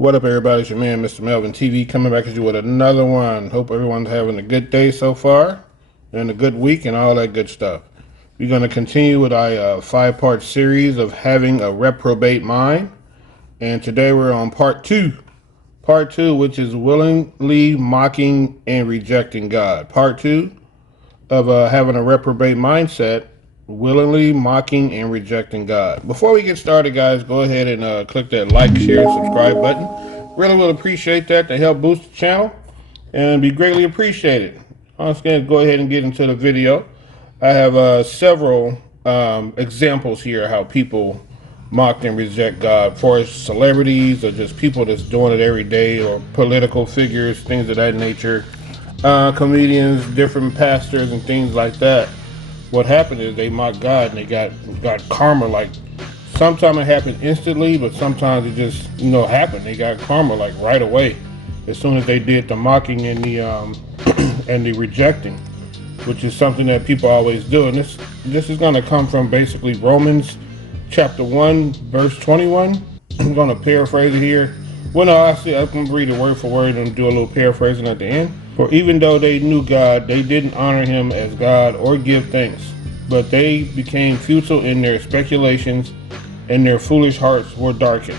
What up, everybody? It's your man, MrMelvinnTV, coming back at you with another one. Hope everyone's having a good day so far, and a good week, and all that good stuff. We're going to continue with our five-part series of having a reprobate mind, and today we're on part two. Part two, which is willingly mocking and rejecting God. Part two of having a reprobate mindset, willingly mocking and rejecting God. Before we get started, guys, go ahead and click that like, share, and subscribe button. Really will appreciate that to help boost the channel and be greatly appreciated. I'm just going to go ahead and get into the video. I have several examples here how people mock and reject God, for celebrities or just people that's doing it every day, or political figures, things of that nature, comedians, different pastors, and things like that. What happened is they mocked God and they got karma. Like, sometimes it happened instantly, but sometimes it just happened. They got karma like right away as soon as they did the mocking and the and the rejecting, which is something that people always do. And this is going to come from basically Romans chapter 1 verse 21. I'm going to paraphrase it here. Well, no, I'm going to read it word for word and do a little paraphrasing at the end. For even though they knew God, they didn't honor him as God or give thanks, but they became futile in their speculations, and their foolish hearts were darkened.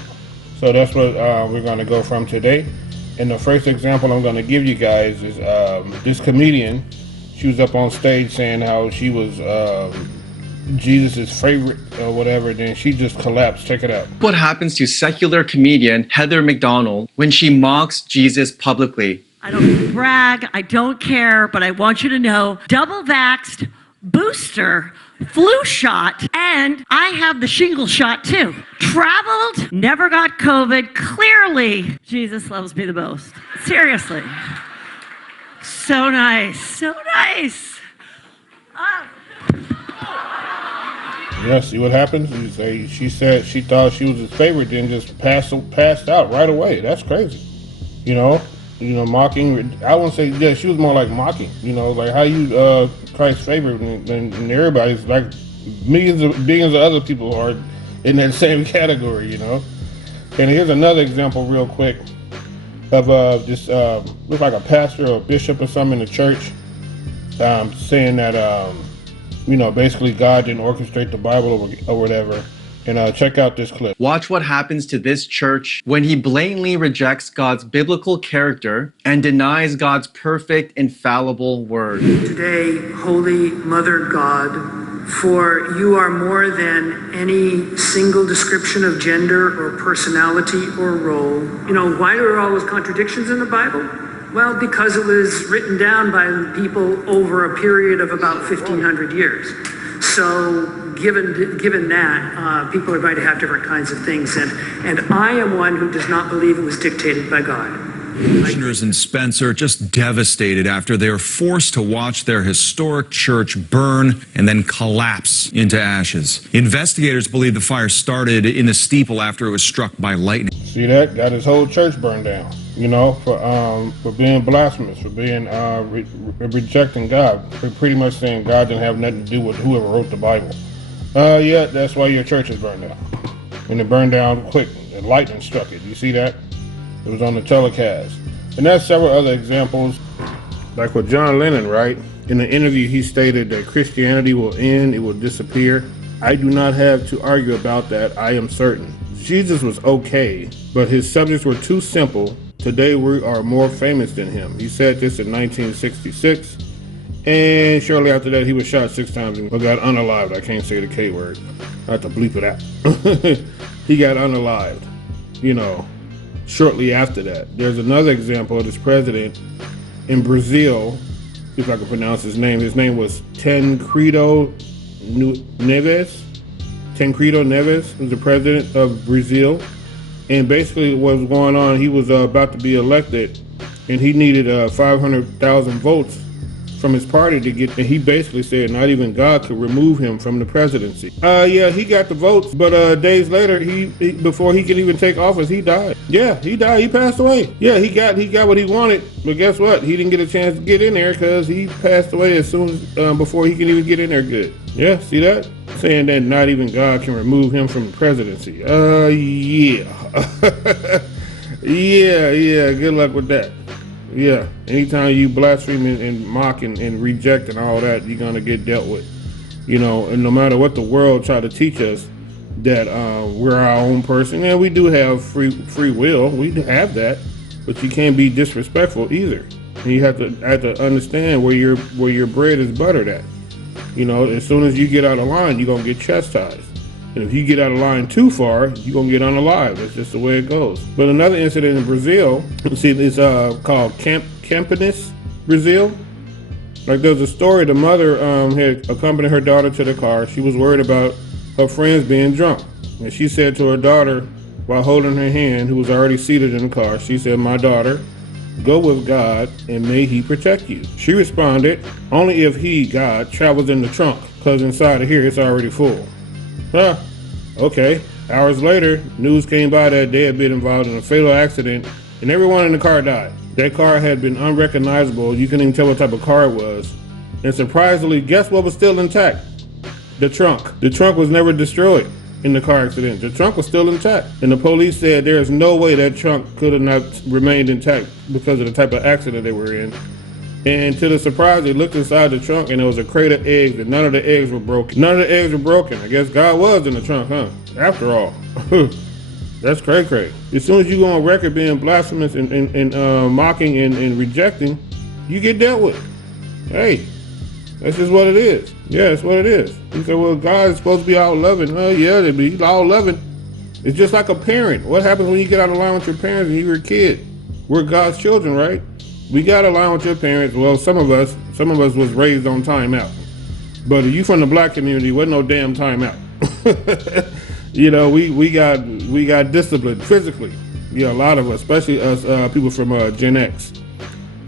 So that's what we're going to go from today. And the first example I'm going to give you guys is this comedian. She was up on stage saying how she was Jesus' favorite or whatever, then she just collapsed. Check it out. What happens to secular comedian Heather McDonald when she mocks Jesus publicly? I don't brag, I don't care, but I want you to know, double vaxxed, booster, flu shot, and I have the shingle shot too. Traveled, never got COVID. Clearly, Jesus loves me the most. Seriously. So nice, so nice. Yeah, see what happens? She said she thought she was his favorite, then just passed out right away. That's crazy. Mocking. I wouldn't say, yeah, she was more like mocking. Like how you Christ's favorite, and everybody's like billions of other people are in that same category. And here's another example, real quick, of this looks like a pastor or a bishop or something in the church, saying that basically God didn't orchestrate the Bible or whatever. And check out this clip. Watch what happens to this church when he blatantly rejects God's biblical character and denies God's perfect, infallible word. Today, Holy Mother God, for you are more than any single description of gender or personality or role. Why are all those contradictions in the Bible? Well, because it was written down by people over a period of about 1,500 years. So given that, people are going to have different kinds of things. And I am one who does not believe it was dictated by God. Commissioners in Spencer just devastated after they were forced to watch their historic church burn and then collapse into ashes. Investigators believe the fire started in the steeple after it was struck by lightning. See that? Got his whole church burned down. For being blasphemous, for being rejecting God, for pretty much saying God didn't have nothing to do with whoever wrote the Bible. Yeah, that's why your church is burned down. And it burned down quick. And lightning struck it. You see that? It was on the telecast. And there's several other examples. Like with John Lennon, right? In the interview, he stated that Christianity will end, it will disappear. I do not have to argue about that, I am certain. Jesus was okay, but his subjects were too simple. Today we are more famous than him. He said this in 1966. And shortly after that, he was shot 6 times and got unalived. I can't say the K word. I have to bleep it out. He got unalived, shortly after that. There's another example of this president in Brazil, if I can pronounce his name. His name was Tancredo Neves. Tancredo Neves was the president of Brazil. And basically what was going on, he was about to be elected, and he needed 500,000 votes from his party to get, and he basically said not even God could remove him from the presidency. Yeah, he got the votes, but days later, he before he could even take office, he died. Yeah, he died. He passed away. Yeah, he got what he wanted, but guess what? He didn't get a chance to get in there because he passed away as soon as before he could even get in there good. Yeah, see that? Saying that not even God can remove him from the presidency. Yeah. Yeah, good luck with that. Yeah, anytime you blaspheme and mock and reject and all that, you're gonna get dealt with. You know, and no matter what the world try to teach us, that we're our own person, and we do have free will. We have that, but you can't be disrespectful either. And you have to understand where your bread is buttered at. You know, as soon as you get out of line, you're gonna get chastised. And if you get out of line too far, you're gonna get unalive. That's just the way it goes. But another incident in Brazil, see, it's called Campinas, Brazil. Like, there's a story, the mother had accompanied her daughter to the car. She was worried about her friends being drunk. And she said to her daughter, while holding her hand, who was already seated in the car, she said, "My daughter, go with God and may he protect you." She responded, "Only if he, God, travels in the trunk, because inside of here it's already full." Huh, okay. Hours later, news came by that they had been involved in a fatal accident and everyone in the car died. That car had been unrecognizable. You couldn't even tell what type of car it was. And surprisingly, guess what was still intact? The trunk. The trunk was never destroyed in the car accident. The trunk was still intact. And the police said there is no way that trunk could have not remained intact because of the type of accident they were in. And to the surprise, they looked inside the trunk and there was a crate of eggs, and none of the eggs were broken. None of the eggs were broken. I guess God was in the trunk, huh? After all. That's cray-cray. As soon as you go on record being blasphemous and mocking and rejecting, you get dealt with. Hey, that's just what it is. Yeah, that's what it is. You say, well, God is supposed to be all loving. Oh, yeah, he's all loving. It's just like a parent. What happens when you get out of line with your parents when you were a kid? We're God's children, right? We got to line with your parents. Well, some of us was raised on timeout. But if you from the black community, wasn't no damn timeout. You know, we got disciplined physically. Yeah, a lot of us, especially us people from Gen X.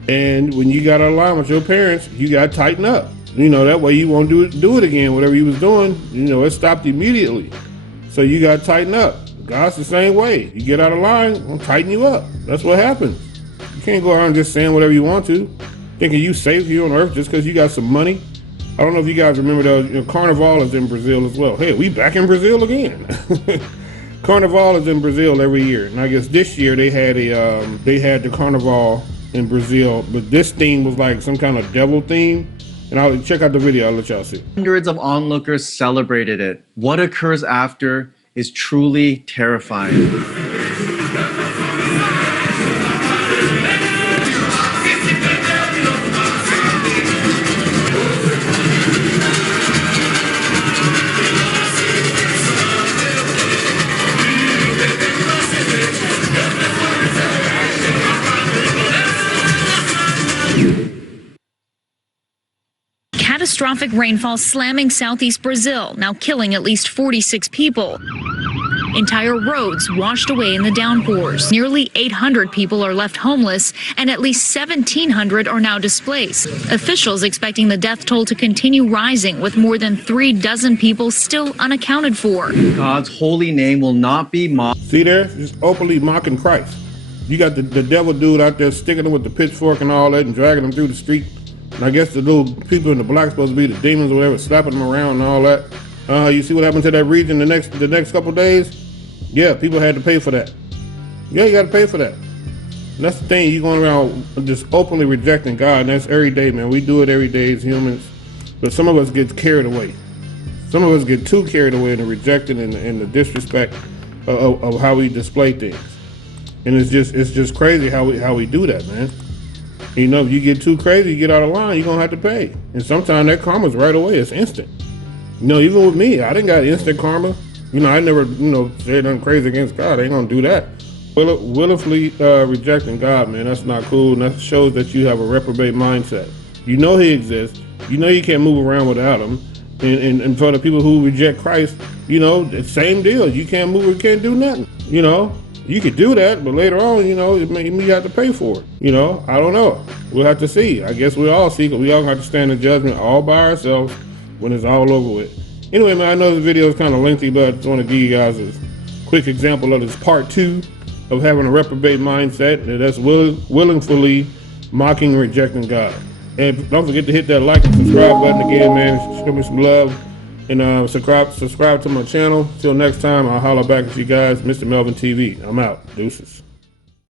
And when you got out of line with your parents, you got to tighten up. You know, that way you won't do it again. Whatever you was doing, you know, it stopped immediately. So you got to tighten up. God's the same way. You get out of line, I'll tighten you up. That's what happens. You can't go around just saying whatever you want to, thinking you safe here on earth just because you got some money. I don't know if you guys remember those. You know, Carnival is in Brazil as well. Hey, we back in Brazil again. Carnival is in Brazil every year, and I guess this year they had the Carnival in Brazil, but this theme was like some kind of devil theme. And I'll check out the video. I'll let y'all see. Hundreds of onlookers celebrated it. What occurs after is truly terrifying. Catastrophic rainfall slamming southeast Brazil, now killing at least 46 people. Entire roads washed away in the downpours. Nearly 800 people are left homeless, and at least 1,700 are now displaced. Officials expecting the death toll to continue rising, with more than 36 people still unaccounted for. God's holy name will not be mocked. See there? Just openly mocking Christ. You got the devil dude out there sticking him with the pitchfork and all that and dragging him through the street. And I guess the little people in the black supposed to be the demons or whatever, slapping them around and all that. You see what happened to that region the next couple of days? Yeah, people had to pay for that. Yeah, you got to pay for that. And that's the thing. You going around just openly rejecting God, and that's every day, man. We do it every day as humans, but some of us get carried away. Some of us get too carried away in the rejecting and the disrespect of how we display things. And it's just crazy how we do that, man. You know, if you get too crazy, you get out of line, you're going to have to pay. And sometimes that karma's right away. It's instant. You know, even with me, I didn't got instant karma. You know, I never, said nothing crazy against God. I ain't going to do that. Willfully rejecting God, man, that's not cool. And that shows that you have a reprobate mindset. You know he exists. You know you can't move around without him. And for the people who reject Christ, you know, the same deal. You can't move, you can't do nothing. You know, you could do that, but later on, you know, you have to pay for it. You know, I don't know. We'll have to see. I guess we all see, we all have to stand in judgment all by ourselves when it's all over with. Anyway, man, I know this video is kind of lengthy, but I just want to give you guys a quick example of this part 2 of having a reprobate mindset. And that's willfully mocking and rejecting God. And don't forget to hit that like and subscribe button again, man. Show me some love. And subscribe to my channel. Till next time, I'll holler back at you guys. MrMelvinnTV. I'm out. Deuces.